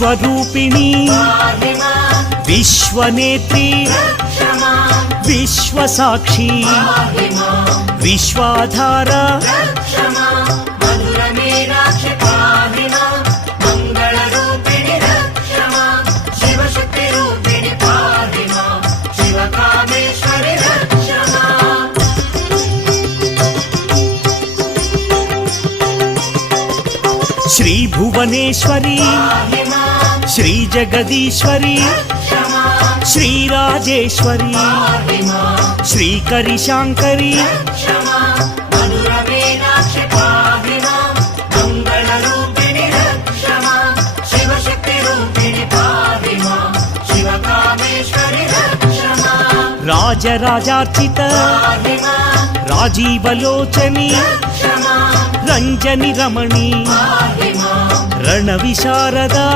विश्वरूपिणी विश्वनेत्री विश्वसाक्षी विश्वाधारा Shri Bhuvaneshwari Shri Jagadishwari Shri Rajeshwari Shri करिशांकरी राजराजार्चित राजीवलोचनी Ranjani Ramani रणविशारदा